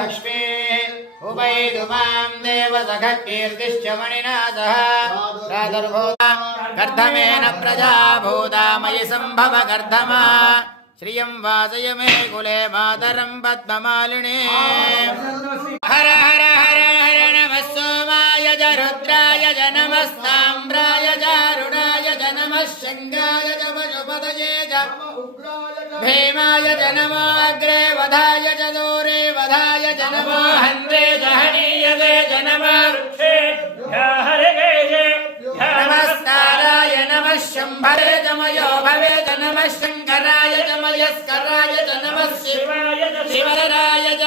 लक्ष्मी उभयतु मां देवसखकीर्तिश्च मणिना सह प्रादुर्भूता गर्धमेन प्रजा भूता मयि सम्भव गर्धमा श्रियं वासय मे कुले मातरं पद्ममालिनी हर हर हर हर नमः सोमाय च रुद्राय च नमस्ताम्राय च रुणाय च नमः शङ्गाय च पशुपतये च भीमाय च नमो अग्रे वधाय च दूरे वधाय च नमो हन्त्रे च हनीयते च नमः नमस्काराय नमः शम्भरे च मयो भवे च नमः शङ्कराय च मयस्कराय च नमः शिवाय च शिवराय च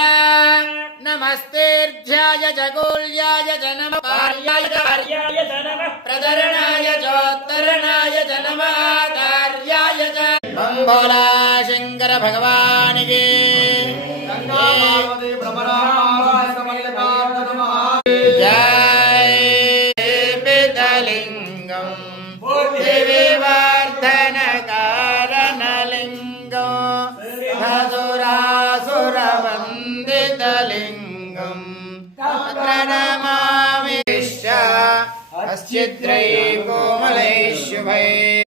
नमस्तेर्ध्याय च गौल्याय च नमः पार्याय च हर्याय च नमः प्रदरणाय चोत्तरणाय च नमः आचार्याय च बम्बोला शंकर भगवान की जय पितलिंगम बुद्धिविवर्धन कारणलिंगम असुरासुरवन्दितलिंगम प्रणमामि अस्चिद्रै कोमलै शुभै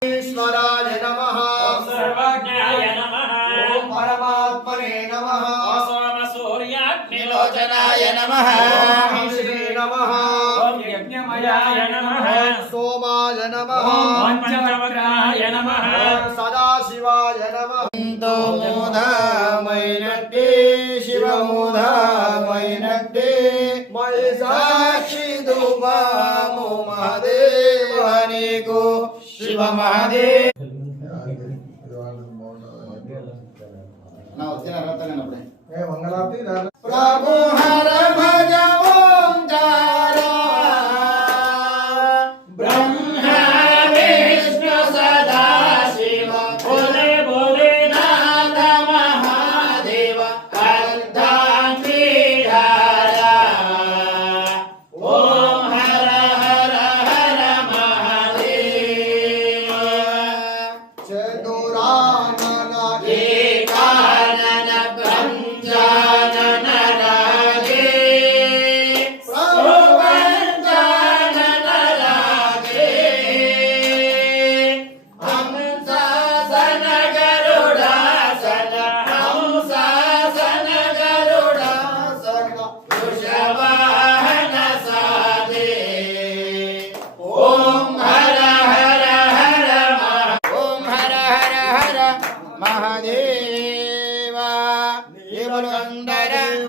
ईश्वराय नमः सर्वज्ञाय नमः ओम परमात्मने नमः सोमसूर्याग्निलोचनाय नमः ओम श्री नमः ओम यज्ञमयाय नमः सोमाय नमः ओम पंचवक्राय नमः सदाशिवाय नमः तो मोधामयि शिवमोधामयि मयि साक्षी धूपमो महादेवानी को शिव महादेव ना